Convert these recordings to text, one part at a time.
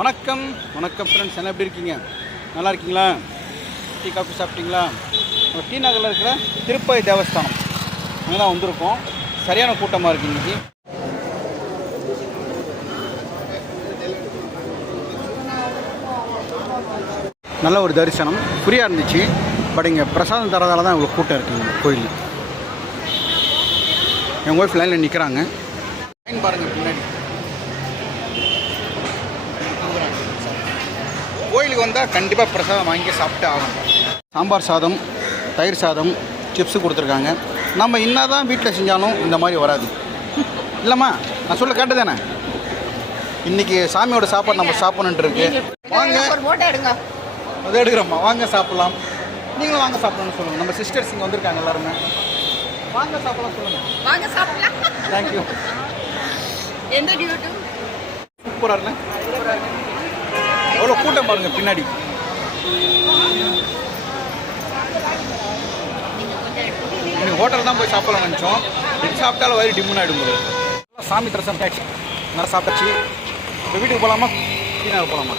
வணக்கம். வணக்கம் ஃப்ரெண்ட்ஸ் என்ன எப்படி இருக்கீங்க? நல்லா இருக்கீங்களா? டீ காஃபி சாப்பிட்டீங்களா? நம்ம டி நகரில் இருக்கிற திருப்பதி தேவஸ்தானம். அங்கே தான் வந்திருக்கோம். சரியான கூட்டமாக இருக்குது இன்னைக்கு. நல்ல ஒரு தரிசனம். ஃப்ரீயாக இருந்துச்சு. பட் இங்கே பிரசாதம் தரதால தான் இவ்வளோ கூட்டம் இருக்குங்க கோயில் என் ஒய்ஃப் லைனில் நிற்கிறாங்க லைன் பாருங்கள் பின்னாடி. கோயிலுக்கு வந்தால் கண்டிப்பாக பிரசாதம் வாங்கி சாப்பிட்டு ஆகணும். சாம்பார் சாதம் தயிர் சாதம் சிப்ஸ் கொடுத்துருக்காங்க. நம்ம என்ன தான் வீட்டில் செஞ்சாலும் இந்த மாதிரி வராது. இல்லைம்மா நான் சொல்ல கேட்டு தானே இன்றைக்கி சாமியோட சாப்பாடு நம்ம சாப்பிடணுன்ட்டு இருக்கு. வாங்க. எடுங்க. அதை எடுக்கிறோம்மா. வாங்க சாப்பிட்லாம். நீங்களும் வாங்க சாப்பிடணும்னு சொல்லுங்கள் நம்ம சிஸ்டர்ஸ் இங்கே வந்திருக்காங்க எல்லாருமே. வாங்க சாப்பிடலாம் சொல்லுங்கள் வாங்க சாப்பிடலாம். தேங்க்யூ எந்த டியூட்டு சூப்பராக இருந்தேன். எவ்வளோ கூட்டம் பாருங்க பின்னாடி. இன்னைக்கு ஹோட்டல் தான் போய் சாப்பிடலாம் நினச்சோம். இது சாப்பிட்டாலும் வயிறு டிம்முன்னு ஆகிடும் போது சாமி தரிசனம் ஆச்சு நல்லா சாப்பிட்டாச்சு. இப்போ வீட்டுக்கு போகலாமா கீழே போகலாமா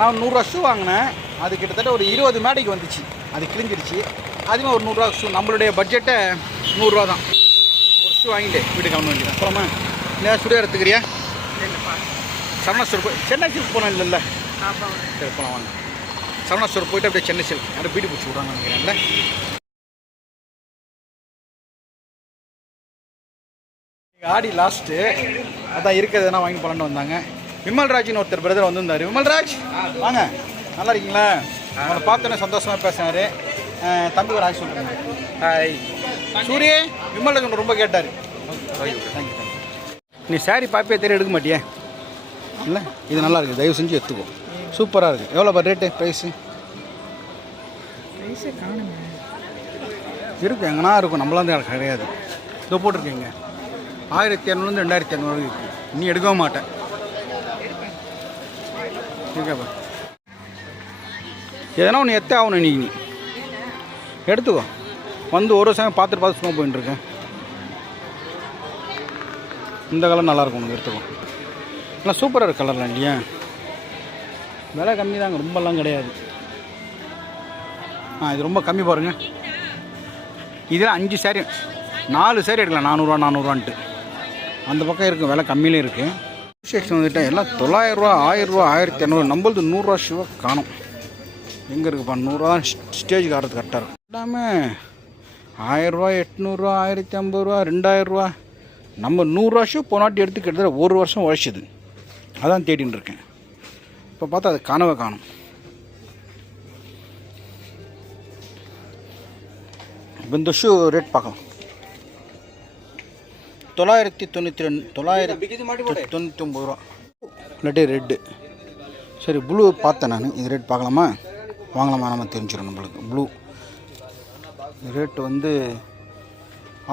நான் நூறுரூவா ஷூ வாங்கினேன். அது கிட்டத்தட்ட ஒரு இருபது மேடைக்கு வந்துச்சு. அது கிழிஞ்சிருச்சு அதுவுமே ஒரு நூறுரூவா ஷூ நம்மளுடைய பட்ஜெட்டை நூறுரூவா தான். ஒரு ஷூ வாங்கிட்டு வீட்டுக்கு கிளம்ப வேண்டியது போலாமா? இல்லை சுடியா எடுத்துக்கிறியா? சரவணா ஸ்டோர் போய் சென்னை சில்க் போனோம் இல்லைல்ல? சரி போகலாம் வாங்க. சரவணா ஸ்டோர் போயிட்டு அப்படியே சென்னை சில்க். யாரும் பீடி பிடிச்சி விட்றாங்க நினைக்கிறேன்ல. ஆடி லாஸ்ட்டு அதான் இருக்கிறது எதனா வாங்கி போலான்னு வந்தாங்க. விமல்ராஜ்னு ஒருத்தர் பிரதர் வந்திருந்தார். விமல்ராஜ் வாங்க. நல்லா இருக்கீங்களா? உங்களை பார்த்தோன்னே சந்தோஷமாக பேசினாரு. தம்பி ஒரு ஆய் சொல்கிறேன் ஹாய். சூரிய விமல்ராஜ் ரொம்ப கேட்டார். தேங்க்யூ நீ சாரி பாப்பே தெரிய எடுக்க மாட்டியே? இல்லை? இது நல்லா இருக்குது. தயவு செஞ்சு எடுத்துக்கோ. சூப்பராக இருக்குது. எவ்வளோ ரேட்டு ப்ரைஸு இருக்கும் எங்கன்னா இருக்கும். நம்மளாம் தான் கிடையாது. இதோ போட்டிருக்கீங்க ஆயிரத்தி இரநூறுலேருந்து ரெண்டாயிரத்தி இரநூறு இருக்குது நீ எடுக்கவும் மாட்டேன். இருக்கேப்பா எதனா ஒன்று எத்தே ஆகணும் இன்னைக்கு நீ. எடுத்துக்கோ. வந்து ஒரு வருஷம் பார்த்துட்டு பார்த்து சும்மா போயின்னு இருக்கேன் இந்த கலர் நல்லாயிருக்கும் உனக்கு எடுத்துக்கோ. நல்லா சூப்பராக இருக்கு கலர்லாம் இல்லையா? விலை கம்மி தாங்க ரொம்பலாம் கிடையாது. ஆ இது ரொம்ப கம்மி பாருங்க. இதில் அஞ்சு சேரீ நாலு சேரீ எடுக்கலாம் நானூறுரூவா நானூறுரூவான்ட்டு அந்த பக்கம் இருக்குது விலை கம்மியிலே இருக்குது செக்ஷன் வந்துட்டு எல்லாம் தொள்ளாயிரரூவா ஆயிரரூவா ஆயிரத்தி இரநூறு நம்மளது நூறுரூவா ஷூவை காணும். எங்கே இருக்குப்பா நூறுரூவா தான் ஸ்டேஜுக்கு ஆடுறது கரெக்டாக இருக்கும் எல்லாமே ஆயிரரூவா எட்நூறுரூவா ஆயிரத்தி ஐம்பது ரூபா ரெண்டாயிரரூவா நம்ம நூறுரூவா ஷூ போனாட்டி எடுத்து கிட்டத்தட்ட ஒரு வருஷம் உழைச்சிது. அதான் தேடின்னு இருக்கேன் இப்போ பார்த்தா அது கனவை காணும். இப்போ இந்த ஷூ ரேட் பார்க்கலாம். தொள்ளாயிரத்தி தொண்ணூற்றி ரெண்டு தொள்ளாயிரத்தி தொண்ணூற்றி ஒம்பது ரூபா. இல்லாட்டி ரெட்டு சரி ப்ளூ பார்த்தேன் நான். இது ரேட் பார்க்கலாமா? வாங்கலாமா? நம்ம தெரிஞ்சிடும் நம்மளுக்கு. ப்ளூ ரேட்டு வந்து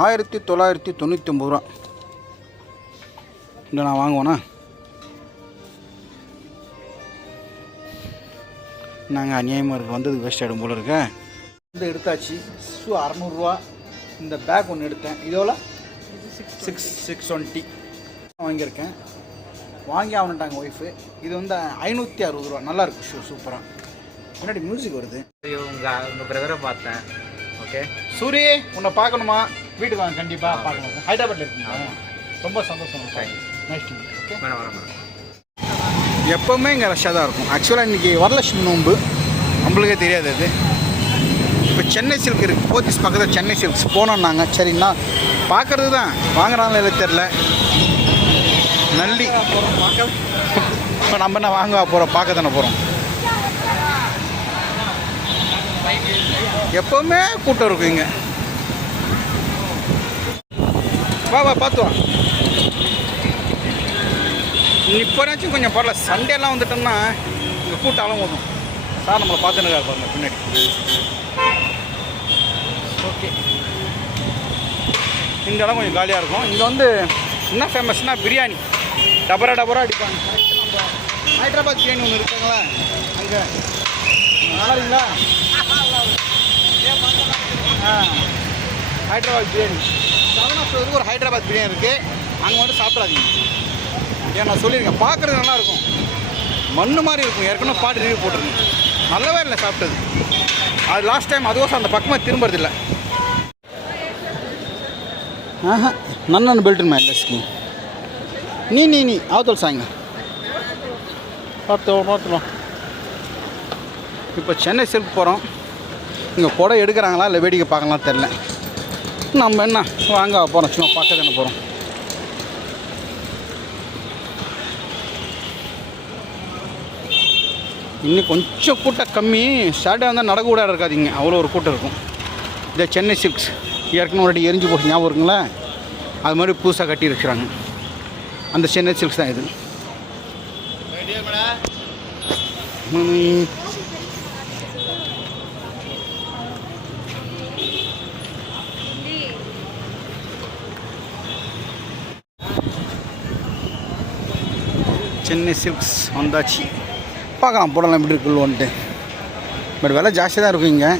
ஆயிரத்தி தொள்ளாயிரத்தி தொண்ணூற்றி ஒம்பது ரூபா. இல்லை நான் வாங்குவேனா? நாங்கள் அநியாயமாக இருக்குது வந்ததுக்கு வேஸ்ட் ஆகிடும் போல இருக்க. வந்து எடுத்தாச்சு. ஷூ அறநூறுரூவா இந்த பேக் ஒன்று எடுத்தேன். இதோல சிக்ஸ் சிக்ஸ் டுவெண்ட்டி வாங்கியிருக்கேன். வாங்கி ஆகணுட்டாங்க ஒய்ஃபு இது வந்து ஐநூற்றி அறுபது ரூபா. நல்லா இருக்கு. ஷூ சூப்பராக முன்னாடி மியூசிக் வருது. ஐயோ உங்க உங்க பிரதரை பார்த்தேன். ஓகே சூரி உன்னை பார்க்கணுமா? வீட்டுக்கு வாங்க. கண்டிப்பாக பார்க்கணும் ஹைதராபாத்தில் இருக்கீங்களா? ரொம்ப சந்தோஷம். நைஸ் டு ஓகே வேணாம் வேணாம் வேணாம் எப்போவுமே இங்கே ரஷ்ஷாக தான் இருக்கும். ஆக்சுவலாக இன்றைக்கி வரலட்சுமி நோன்பு. நம்மளுக்கே தெரியாது அது. இப்போ சென்னை சில்க் இருக்குது போத்திஸ் பக்கத்தில் சென்னை சில்க்ஸ் போனோம்னாங்க சரிங்களா பார்க்குறது தான். வாங்குறாங்களா இல்லை தெரில நல்லி. இப்போ நம்ம என்ன வாங்க போகிறோம் பார்க்க தானே போகிறோம் எப்போவுமே கூட்டம் இருக்கும் இங்கே. வா வா பார்த்து வா. இப்போனாச்சும் கொஞ்சம் பரவாயில்ல. சண்டேலாம் வந்துட்டோம்னா இங்கே கூட்டாலும் வரும் சார் நம்மளை பார்த்துன்னு பாருங்க பின்னாடி. ஓகே. இந்த இடம் கொஞ்சம் காலியாக இருக்கும். இங்கே வந்து என்ன ஃபேமஸ்னால் பிரியாணி. டபரா டபரா அடிப்பாங்க. நம்ம ஹைதராபாத் பிரியாணி ஒன்று இருக்குங்களா? அங்கே. நல்லா இருக்கீங்களா? ஆ. ஹைதராபாத் பிரியாணி. சரவணா ஒரு ஹைதராபாத் பிரியாணி இருக்குது அங்கே வந்து சாப்பிடாதீங்க. ஏன் நான் சொல்லியிருக்கேன் பார்க்குறது நல்லாயிருக்கும். மண்ணு மாதிரி இருக்கும். ஏற்கனவே பாட்டு ரிவ்யூ போட்டிருந்தேன். நல்லாவே இல்லை சாப்பிட்டது. அது லாஸ்ட் டைம் அதுவும் அந்த பக்கமாக திரும்புறதில்ல. ஆஹா நன்னன் பெல்ட் மா நீ நீ நீ ஆவத்தோல் சாய்ங்க. பார்த்து பார்த்துலாம் இப்போ சென்னை சில்க் போகிறோம் இங்கே குடை எடுக்கிறாங்களா இல்லை வேடிக்கை பார்க்கலாம் தெரில நம்ம என்ன வாங்க போகிறோம் சும்மா பார்க்க தானே போகிறோம் இன்னும் கொஞ்சம் கூட்டம் கம்மி. சாட்டர்டே வந்தால் நடக்க கூட இருக்காதீங்க. அவ்வளோ ஒரு கூட்டம் இருக்கும். இந்த சென்னை சில்க்ஸ் ஏற்கனவே ஒரு எரிஞ்சு போச்சு. ஞாபகம் இருக்குங்களா? அது மாதிரி புதுசாக கட்டி இருக்கிறாங்க. அந்த சென்னை சில்க்ஸ் தான் இது. சென்னை சில்க்ஸ் வந்தாச்சு. பார்க்கலாம் போடலாம் எப்படி இருக்குல்லுன்ட்டு. பட் விலை ஜாஸ்தியாக தான் இருக்கும் இங்கே.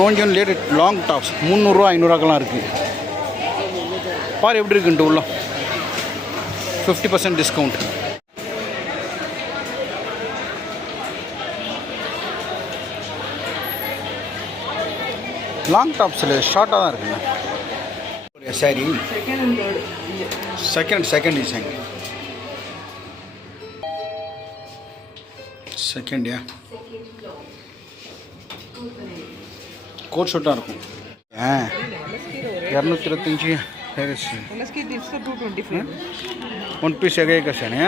நோஞ்சியும் லேட் லாங் டாப்ஸ் முந்நூறுரூவா ஐநூறுவாக்கெல்லாம் இருக்குது பாரு எப்படி இருக்குன்ட்டு உள்ள. ஃபிஃப்டி பர்சன்ட் டிஸ்கவுண்ட் லாங் டாப்ஸில் ஷார்ட்டாக தான் இருக்குங்க சாரி செகண்ட் செகண்ட் டிசைன் செகண்ட்யா கோட் ஷூட்டாக இருக்கும் ஆ இரநூத்தி இருபத்தஞ்சி Harris Alaski it's the 225. One piece எகை கஷானு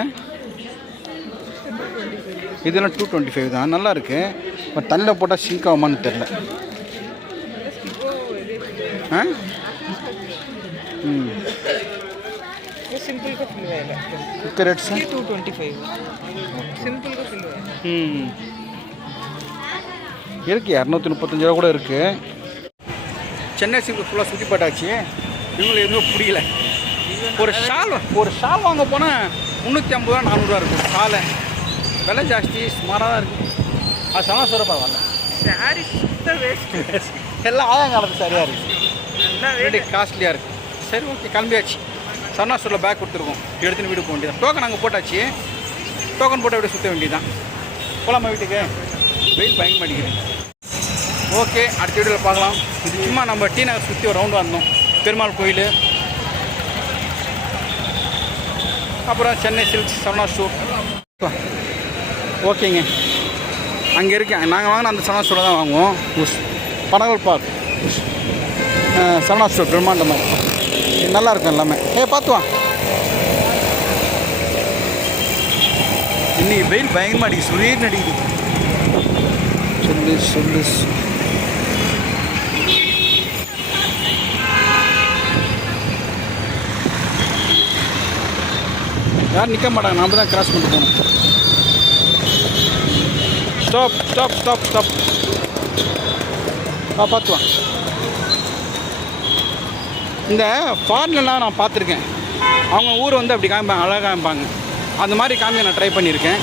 இதெல்லாம் டூ டுவெண்ட்டி ஃபைவ் தான் நல்லா இருக்கு பட் தண்ணியில் போட்டால் சிங்க் ஆகுமான்னு தெரில ஆ ம் ये सिंपल का फिल है இந்த ரேட்ஸ் ये 225 सिंपल का फिल இருக்குது இரநூத்தி முப்பத்தஞ்சு ரூபா கூட இருக்குது சென்னை சிம்பிள் ஃபுல்லாக சுற்றி பாட்டாச்சு இவங்களுக்கு எதுவும் பிடிக்கல ஒரு ஷால் ஒரு ஷால் வாங்க போனால் முந்நூற்றி ஐம்பது ரூபா நானூறுரூவா இருக்கும் ஷாலை. விலை ஜாஸ்தி சுமாராக தான் இருக்குது அது சொன்னால் சொல்ல பரவாயில்ல சாரி எல்லாம் ஆயங்காலத்து சரியாக இருக்குது காஸ்ட்லியாக இருக்குது சரி ஓகே கிளம்பியாச்சு. சன்னா சொல்ல பேக் கொடுத்துருக்கோம். எடுத்துன்னு வீடு போக வேண்டியதான் டோக்கன் அங்கே போட்டாச்சு. டோக்கன் போட்டால் அப்படியே சுற்ற வேண்டியதான் போகலாமா வீட்டுக்கு? வெயில் பயங்க மாட்டேங்கிறேன் ஓகே அடுத்த வீடியோவில் பார்க்கலாம். இது சும்மா நம்ம டி நகர் சுற்றி ஒரு ரவுண்டு வந்தோம் பெருமாள் கோயில். அப்புறம் சென்னை சில்க்ஸ் சரணா ஸ்டோர் ஓகேங்க. அங்கே இருக்கேன் நாங்கள் வாங்கின அந்த சரணா ஸ்டோரில் தான் வாங்குவோம். உஸ் பனகல் பார்க் உஸ் சரணா ஸ்டோர் பிரம்மாண்டமாக நல்லாயிருக்கும் எல்லாமே. ஏ பார்த்து வா. இன்னைக்கு வெயில் பயங்கரமாக அடிக்குது. சுரீர்னு அடிக்குது. சொல்லு சொல்லு யாரும் நிற்க மாட்டாங்க? நம்ம தான் கிராஸ் பண்ணிட்டு போகணும். ஸ்டாப் ஸ்டாப் ஸ்டாப் ஸ்டாப் ஆ பார்த்துவான் இந்த ஃபாரின்லாம் நான் பார்த்துருக்கேன். அவங்க ஊர் வந்து அப்படி காமிப்பாங்க அழகாக காமிப்பாங்க. அந்த மாதிரி காமிக்க நான் ட்ரை பண்ணியிருக்கேன்.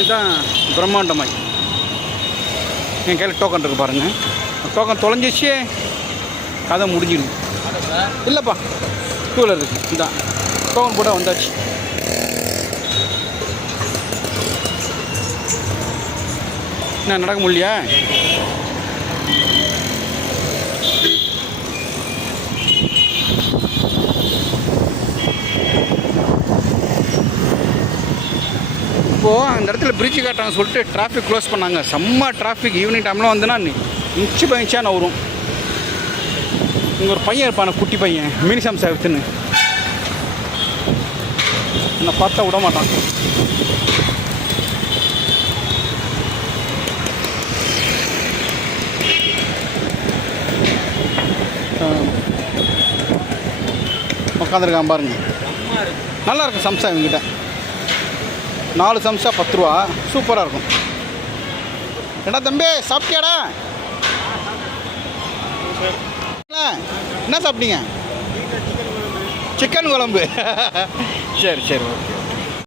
இதுதான் பிரம்மாண்டமாய். என் கையில் டோக்கன் இருக்கு பாருங்கள் டோக்கன் தொலைஞ்சிச்சு கதை முடிஞ்சிடும். இல்லைப்பா டூவில் இருக்கு. இதான் டோக்கன் போட்டால் வந்தாச்சு. என்ன நடக்க முடியலையா? இப்போது அந்த இடத்துல பிரிட்ஜ் காட்டாங்க சொல்லிட்டு டிராஃபிக் க்ளோஸ் பண்ணாங்க. செம்ம டிராஃபிக் ஈவினிங் டைம்லாம் வந்துன்னா இன்ச்சு பயஞ்சா நான் வரும். இங்கே ஒரு பையன் இருப்பான குட்டி பையன். மினிசம் சேவத்துன்னு என்னை பார்த்தா விட மாட்டான். உட்காந்துருக்கான் பாருங்க. நல்லா இருக்கும் சம்சா இவங்ககிட்ட நாலு சம்சா பத்து ரூபா. சூப்பராக இருக்கும். ஏடா தம்பி சாப்பிட்டியாடா? என்ன சாப்பிட்டீங்க? சிக்கன் குழம்பு. சரி சரி ஓகே.